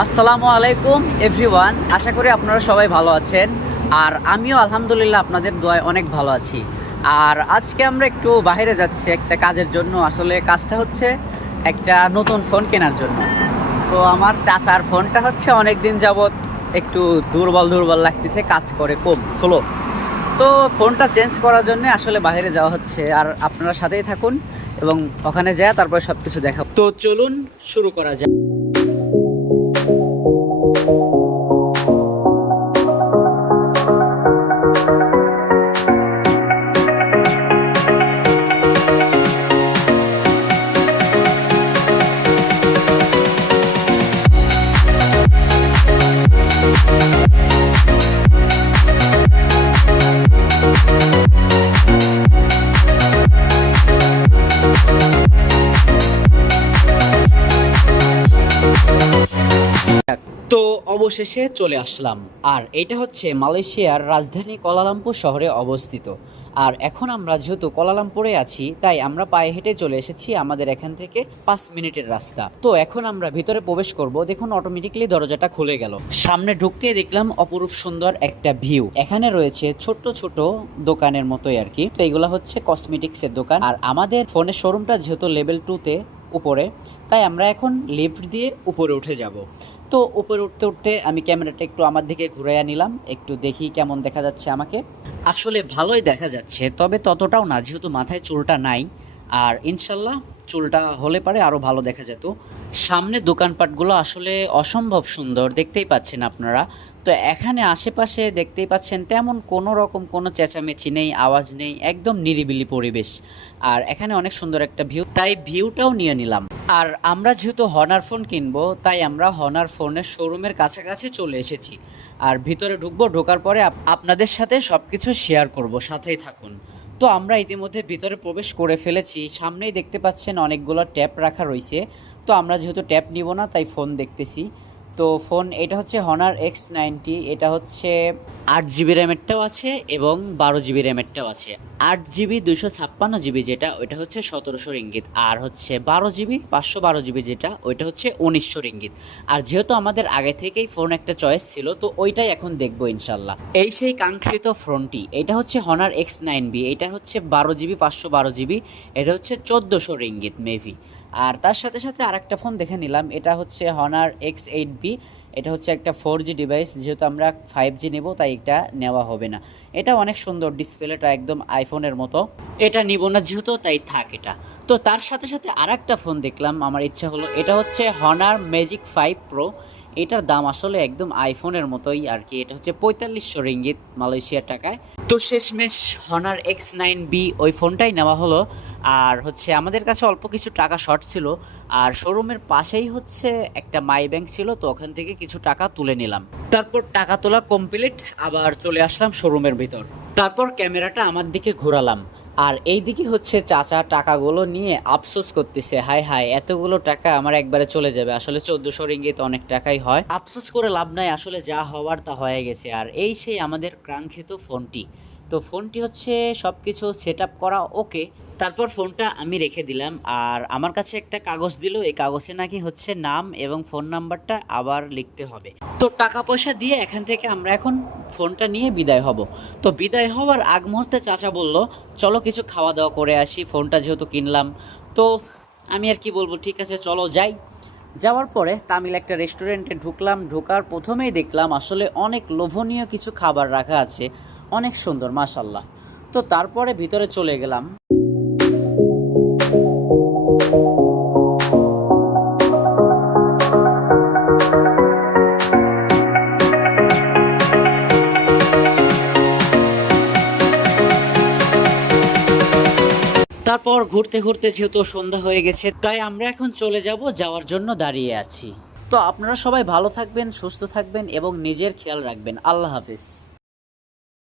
আসসালামু আলাইকুম এভরিওয়ান, আশা করি আপনারা সবাই ভালো আছেন। আর আমিও আলহামদুলিল্লাহ আপনাদের দোয়ায় অনেক ভালো আছি। আর আজকে আমরা একটু বাইরে যাচ্ছি একটা কাজের জন্য। আসলে কাজটা হচ্ছে একটা নতুন ফোন কেনার জন্য। তো আমার চাচার ফোনটা হচ্ছে অনেক দিন যাবৎ একটু দুর্বল দুর্বল লাগতেছে, কাজ করে খুব স্লো। তো ফোনটা চেঞ্জ করার জন্য আসলে বাইরে যাওয়া হচ্ছে। আর আপনারা সাথেই থাকুন এবং ওখানে যায় তারপরে সব কিছু দেখা। তো চলুন শুরু করা যাক। তো অবশেষে চলে আসলাম। আর এটা হচ্ছে মালয়েশিয়ার রাজধানী কুয়ালালামপুর শহরে অবস্থিত। আর এখন আমরা যেহেতু কুয়ালালামপুরে আছি, তাই আমরা পায়ে হেঁটে চলে এসেছি আমাদের এখান থেকে 5 মিনিটের রাস্তা। তো এখন আমরা ভিতরে প্রবেশ করব। দেখুন অটোমেটিকলি দরজাটা খুলে গেল। সামনে ঢুকতে দেখলাম অপরূপ সুন্দর একটা ভিউ। এখানে রয়েছে ছোট ছোট দোকানের মতোই আর কি। তো এগুলো হচ্ছে কসমেটিক্সের দোকান। আর আমাদের ফোনের শোরুমটা যেহেতু লেভেল 2-তে উপরে, তাই আমরা এখন লিফট দিয়ে উপরে উঠে যাব। তো উপরে উঠতে উঠতে আমি ক্যামেরাটা একটু আমার দিকে ঘুরাইয়া নিলাম, একটু দেখি কেমন দেখা যাচ্ছে আমাকে। আসলে ভালোই দেখা যাচ্ছে, তবে ততটাও না, যেহেতু মাথায় চুলটা নাই। আর ইনশাল্লাহ চুলটা হলে পারে আরও ভালো দেখা যেত। সামনে দোকানপাটগুলো আসলে অসম্ভব সুন্দর, দেখতেই পাচ্ছেন আপনারা। তো এখানে আশেপাশে দেখতেই পাচ্ছেন তেমন কোনো রকম কোনো চেঁচামেচি নেই, আওয়াজ নেই, একদম নিরিবিলি পরিবেশ। আর এখানে অনেক সুন্দর একটা ভিউ, তাই ভিউটাও নিয়ে নিলাম। আর আমরা যেহেতু হনার ফোন কিনবো, তাই আমরা হনার ফোনের শোরুমের কাছাকাছি চলে এসেছি। আর ভিতরে ঢুকবো, ঢোকার পরে আপনাদের সাথে সব কিছু শেয়ার করব, সাথেই থাকুন। তো আমরা ইতিমধ্যে ভিতরে প্রবেশ করে ফেলেছি। সামনেই দেখতে পাচ্ছেন অনেকগুলো ট্যাপ রাখা রয়েছে। তো আমরা যেহেতু ট্যাপ নিব না, তাই ফোন দেখতেছি। তো ফোন এটা হচ্ছে হনার X90। এটা হচ্ছে 8 জিবি র্যামেরটাও আছে এবং 12 জিবি র্যামেরটাও আছে। 8 জিবি 256 জিবি যেটা, ওইটা হচ্ছে 1700 রিঙ্গিত। আর হচ্ছে 12 জিবি 512 জিবি যেটা, ওইটা হচ্ছে 1900 রিঙ্গিত। আর যেহেতু আমাদের আগে থেকেই ফোন একটা চয়েস ছিল, তো ওইটাই এখন দেখবো ইনশাল্লাহ। এই সেই কাঙ্ক্ষিত ফোনটি, এটা হচ্ছে হনার X9B। এটা হচ্ছে 12 জিবি 512 জিবি। এটা হচ্ছে 1400 রিঙ্গিত মেবি। আর তার সাথে সাথে আরেকটা ফোন দেখে নিলাম, এটা হচ্ছে হনার X8B। এটা হচ্ছে একটা 4G ডিভাইস, যেহেতু আমরা 5G নেব তাই এটা নেওয়া হবে না। এটা অনেক সুন্দর, ডিসপ্লেটা একদম আইফোনের মতো। এটা নিব না যেহেতু, তাই থাক এটা। তো তার সাথে সাথে আরেকটা ফোন দেখলাম, আমার ইচ্ছা হলো। এটা হচ্ছে হনার ম্যাজিক 5 প্রো। এটার দাম আসলে একদম আইফোনের মতোই আর কি। এটা হচ্ছে 4500 রিঙ্গিত মালয়েশিয়ার টাকায়। তো শেষমেশ হনার X9B ওই ফোনটাই নেওয়া হলো। আর হচ্ছে আমাদের কাছে অল্প কিছু টাকা শর্ট ছিল। আর শোরুমের পাশেই হচ্ছে একটা মাই ব্যাংক ছিল, তো ওখান থেকে কিছু টাকা তুলে নিলাম। তারপর টাকা তোলা কমপ্লিট, আবার চলে আসলাম শোরুমের ভিতর। তারপর ক্যামেরাটা আমার দিকে ঘোরালাম। আর এই দিকে হচ্ছে চাচা টাকাগুলো নিয়ে আফসোস করতেছে, হায় হায় এতগুলো টাকা আমার একবারে চলে যাবে। আসলে 1400 রিঙ্গিত অনেক টাকাই হয়। আফসোস করে লাভ নাই, আসলে যা হওয়ার তা হয়ে গেছে। আর এই সেই আমাদের কাঙ্ক্ষিত ফোনটি। তো ফোনটি হচ্ছে সব কিছু সেট আপ করা ওকে। তারপর ফোনটা আমি রেখে দিলাম। আর আমার কাছে একটা কাগজ দিল, এই কাগজে নাকি হচ্ছে নাম এবং ফোন নাম্বারটা আবার লিখতে হবে। তো টাকা পয়সা দিয়ে এখান থেকে আমরা এখন ফোনটা নিয়ে বিদায় হব। তো বিদায় হওয়ার আগ মুহূর্তে চাচা বলল, চলো কিছু খাওয়া দাওয়া করে আসি, ফোনটা যেহেতু কিনলাম। তো আমি আর কি বলবো, ঠিক আছে চলো যাই। যাওয়ার পরে তামিল একটা রেস্টুরেন্টে ঢুকলাম। ঢোকার প্রথমেই দেখলাম আসলে অনেক লোভনীয় কিছু খাবার রাখা আছে, অনেক সুন্দর মাশাল্লাহ। তো তারপরে ভিতরে চলে গেলাম। তারপর ঘুরতে ঘুরতে যেহেতু সন্ধ্যা হয়ে গেছে, তাই আমরা এখন চলে যাব, যাওয়ার জন্য দাঁড়িয়ে আছি। তো আপনারা সবাই ভালো থাকবেন, সুস্থ থাকবেন এবং নিজের খেয়াল রাখবেন। আল্লাহ হাফিজ।